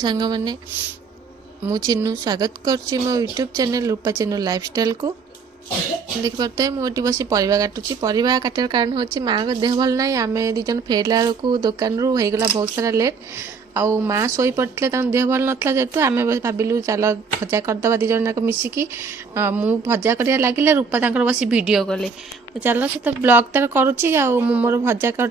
सांग मैंने मु चिन्नु स्वागत करुच्ची मो यूट्यूब चैनल रूपा चैनल लाइफस्टाइल को देखिपे मुझे बस परिवा काटुची। परिवा काटार कारण हूँ माँ का देह भल ना आम दीज फेरला बेलू दुकान रू होगला बहुत सारा लेट आउ माँ शोई पड़ते देह भल नाला जेहतु आम भाविलु चल भजा करदे दीज जाक मिसिकी मु भजा कर लगे रूपा तर बस भिड कले चल से तो ब्लॉग तार करुच्ची मोर भजा कर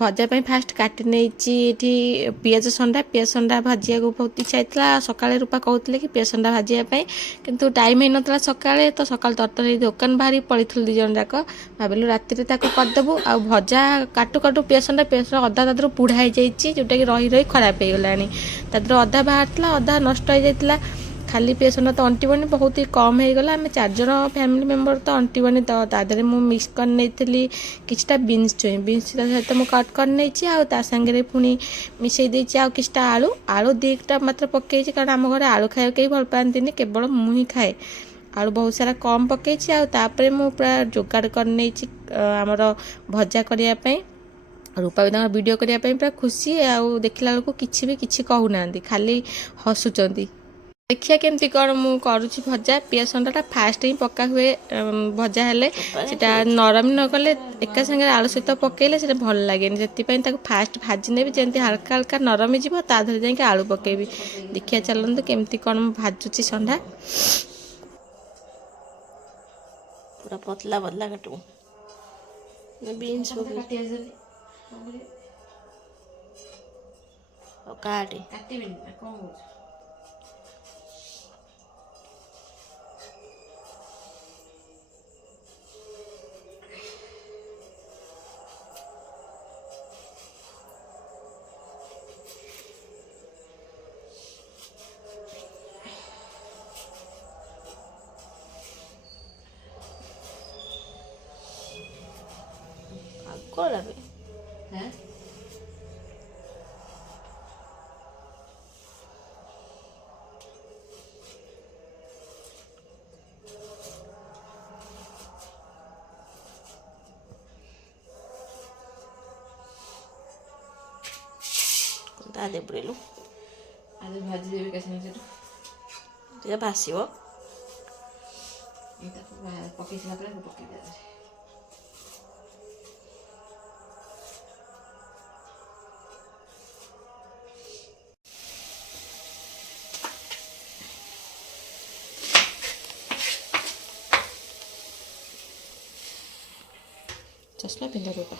भजा फास्ट काटी नहीं पियाज संडा भाजिया को बहुत इच्छा होता सका रूपा कहते कि पियाज संडा भाजापी कितु टाइम हो नाला सका तो सका तरतरी दुकान बाहरी पड़ी दीज जाक भाविलु राति करदेबू आ भजा काटू काटू पियाज संडा अदा तादर पुढ़ा हो जाइए जोटा कि रही रही खराब हो गलानी तादर अदा बाहर अदा नष्ट हो जाता खाली पेसना तो अंटिबनी बहुत ही कम हो गला आम 4 जन फैमिली मेम्बर तो अंटिबनी तो तादरे मु मिक्स कर नहीं किछटा बीन्स छुई बीन्स सहित मुझे कट कर नहीं आ सांगे पुणी मिसई देती आ किछटा आलू आलू दीटा मात्र पकई कारण आम घर आलू खाया कहीं भल पाती केवल मुझे खाए आलू बहुत सारा कम पकई आपर मु पूरा जोगाड़ कर आमर भजा करने रूपा भी वीडियो करने पूरा खुशी आउ देखला बेलू किसी भी किसी कहूना खाली हसुँच देखिए केमती कौन मुझे करुच्ची भजा पियाज संडाटा फास्ट ही पका हुए भजा हेले सेटा नरम न कले एका संगे आलू सहित पकईले से भल लगे से फास्ट भाजी नेबी जमी हल्का हल्का नरम हो ताधर जाकि आलू पकेबी देखिए चलते केमती कौन भाजुची संडा पूरा पतला पतला काटू बीन्स काटे कौन लगे हैं दे बुड़ेलु आज भाजी देवी कैसे भाषो पकई सारा पकई दे चश्मा पिंधा रूपा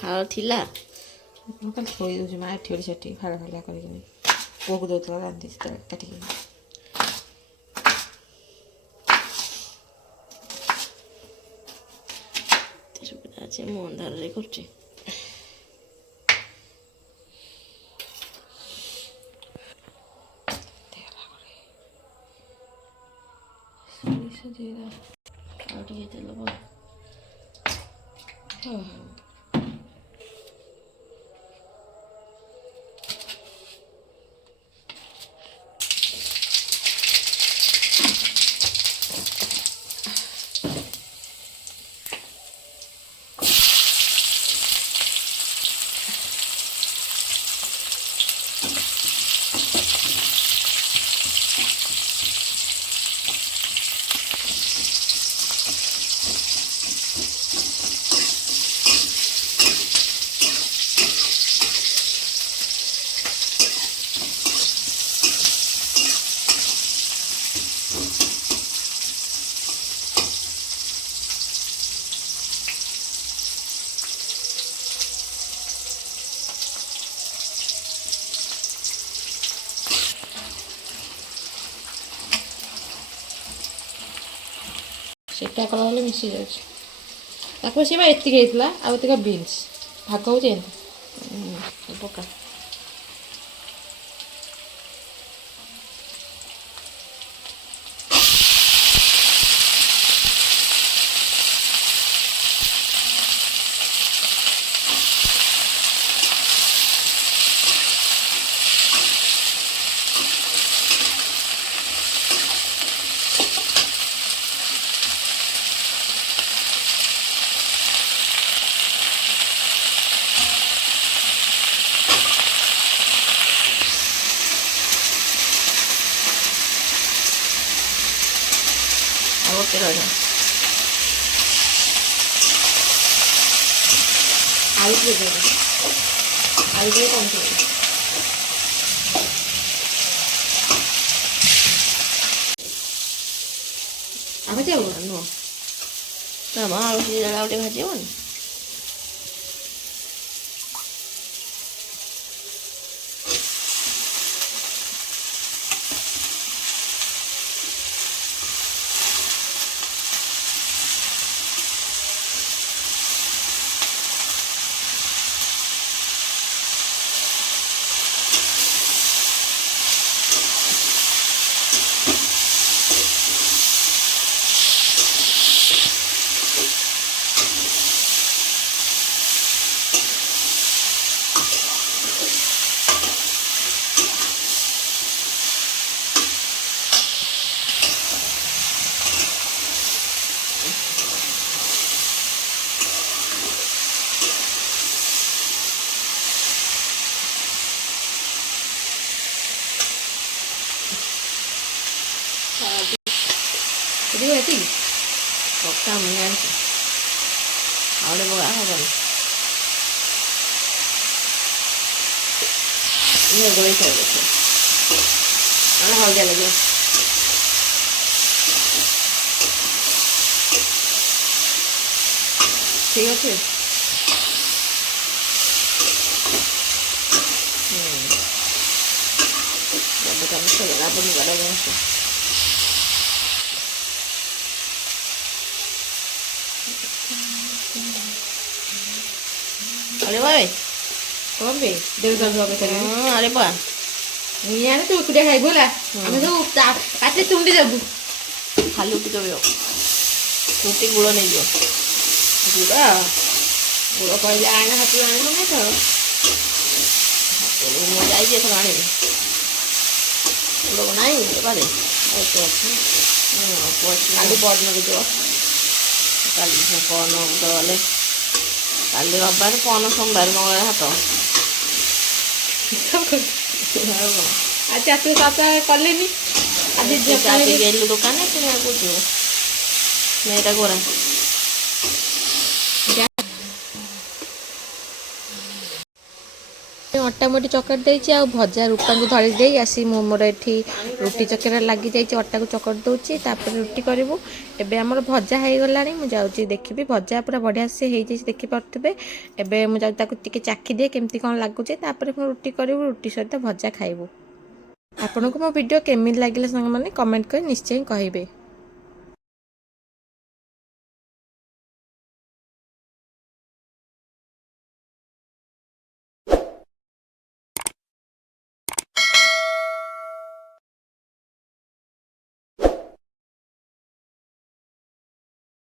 फाड़ थिला कल थोड़ी दूसरी माँ ठेड़ी सेठी फाड़ा फाड़ा कर पुआ को दौला रांधि काटिक अच्छे मु अंधार कर सेटा कला मिसी जाऊँ सीमा एतिक होता बीन्स भाग हो पका ଗୋଟେ ରହିବ। ଆଳୁ ଦେଇଦେବ, ଆଳୁ ଦେଇ କଣ କରିବ? ଆଉ ଭାଜିବ ନୁହଁ ତମ ଆଳୁ ସିଝା ଆଉ ଟିକେ ଭାଜିବନି। ଏତିକି ଏତିକି ପକା ମୁଁ ଜାଣିଛି ଆଉ ଗୋଟେ ପକା ହବନି। ଗୋଳେଇ ଖାଇବ ନହେଲେ ହଳଦିଆ ଲାଗିବ। ଠିକ୍ ଅଛି। ସବୁ କାମ ସରିଗଲା ଆପଣ ଗଡ଼ ବସ। अरे भाई କଣ ବେ ଦେଉଛ ସବୁ କରିବି अरे बा ନିଆଁରେ ତୁ ଏକୁଟିଆ ଖାଇବୁ ହେଲା। ଆମେ ସବୁ ପାଟିରେ ଚୁଣ୍ଡି ଦେବୁ। ଖାଲି ଉଠି ଦେବେ ରୁଟି ଗୁଡ଼ ନେଇଯିବ। ଗୁଡ଼ ଗୁଡ଼ କହିଲେ ଆଣେ ହାତରୁ ଆଣିବ ନାଇଁ ତ ମୁଁ ଯାଇଛି ଏଥର ଆଣିବି। ଗୁଡ଼ ନାହିଁ ଦେବାରେ ଅଳ୍ପ ଅଛି। ଅଳ୍ପ ଅଛି କାଲି ପରଦିନକୁ ଯିବ। କାଲି ପଅନ ତ ଗଲେ କାଲି ରବିବାର ପଅନ ସୋମବାର ମଙ୍ଗଳବାର ହାଟ। ଆଉ କ'ଣ ଆଜି ଚାତୁ ବାପା କଲେନି ଆଜି ଚା ପିଇକି ଏଲୁ ଦୋକାନରେ କିଣିବାକୁ ଯିବୁ ଏଇଟା ଗୋରା। ଅଟା ମୋଟି ଚକଟି ଦେଇଛି ଆଉ ଭଜା ରୂପାଙ୍କୁ ଧରି ଦେଇ ଆସି ମୁଁ ମୋର ଏଠି ରୁଟି ଚକେରା ଲାଗିଯାଇଛି ଅଟାକୁ ଚକଟି ଦେଉଛି ତାପରେ ରୁଟି କରିବୁ। ଏବେ ଆମର ଭଜା ହେଇଗଲାଣି ମୁଁ ଯାଉଛି ଦେଖିବି ଭଜା ପୁରା ବଢ଼ିଆ ସେ ହେଇଯାଇଛି ଦେଖିପାରୁଥିବେ। ଏବେ ମୁଁ ଯାଉଛି ତାକୁ ଟିକେ ଚାଖି ଦିଏ କେମିତି କ'ଣ ଲାଗୁଛି ତାପରେ ମୁଁ ରୁଟି କରିବୁ ରୁଟି ସହିତ ଭଜା ଖାଇବୁ। ଆପଣଙ୍କୁ ମୋ ଭିଡ଼ିଓ କେମିତି ଲାଗିଲା ସାଙ୍ଗମାନେ କମେଣ୍ଟ କରି ନିଶ୍ଚୟ କହିବେ।